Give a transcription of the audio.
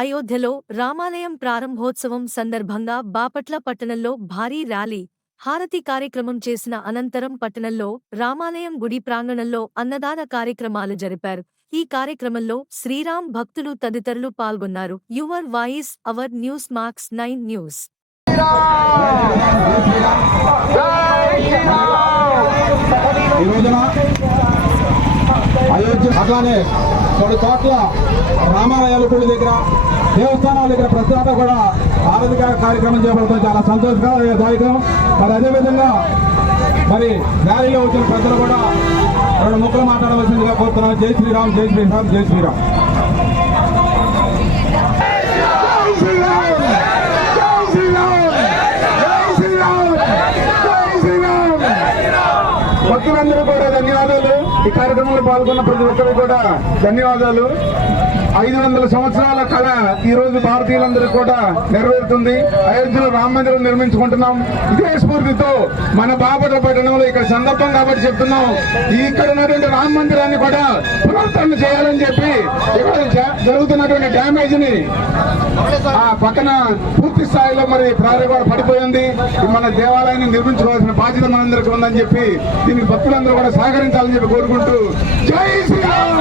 అయోధ్యలో రామాలయం ప్రారంభోత్సవం సందర్భంగా బాపట్ల పట్టణంలో భారీ ర్యాలీ హారతి కార్యక్రమం చేసిన అనంతరం పట్టణంలో రామాలయం గుడి ప్రాంగణంలో అన్నదాన కార్యక్రమాలు జరిపారు. ఈ కార్యక్రమంలో శ్రీరామ్ భక్తులు తదితరులు పాల్గొన్నారు. Your voice our news marks nine news. ఈ రోజున అట్లానే కొన్ని చోట్ల రామాలయాల గుడి దగ్గర దేవస్థానాల దగ్గర ప్రతి కూడా ఆరాధిక కార్యక్రమం చేపడతాం చాలా సంతోషదాయకం మరి అదేవిధంగా మరి ర్యాలీలో వచ్చిన ప్రజలు కూడా రెండు ముక్కలు మాట్లాడవలసిందిగా కోరుతున్నాం జై శ్రీరామ్ జై శ్రీరామ్ జై శ్రీరామ్. భక్తులందరూ కూడా ధన్యవాదాలు. ఈ కార్యక్రమంలో పాల్గొన్న ప్రతి ఒక్కరు కూడా ధన్యవాదాలు. ఐదు వందల సంవత్సరాల కళ ఈ రోజు భారతీయులందరూ కూడా నెరవేరుతుంది. అయోధ్యలో రామ మందిరం నిర్మించుకుంటున్నాం. ఇదే స్ఫూర్తితో మన బాపట్ల పట్టణంలో ఇక్కడ సందర్భం కాబట్టి చెప్తున్నాం. ఇక్కడ ఉన్నటువంటి రామ మందిరాన్ని కూడా పునరుద్ధరణ చేయాలని చెప్పి ఇక్కడ జరుగుతున్నటువంటి డ్యామేజ్ని ఆ పక్కన పూర్తి స్థాయిలో మరి ప్రహరీ కూడా పడిపోయింది. మన దేవాలయాన్ని నిర్మించుకోవాల్సిన బాధ్యత మనందరికీ ఉందని చెప్పి దీనికి భక్తులందరూ కూడా సహకరించాలని చెప్పి కోరుకుంటున్నాం. జై జై శ్రీరామ్.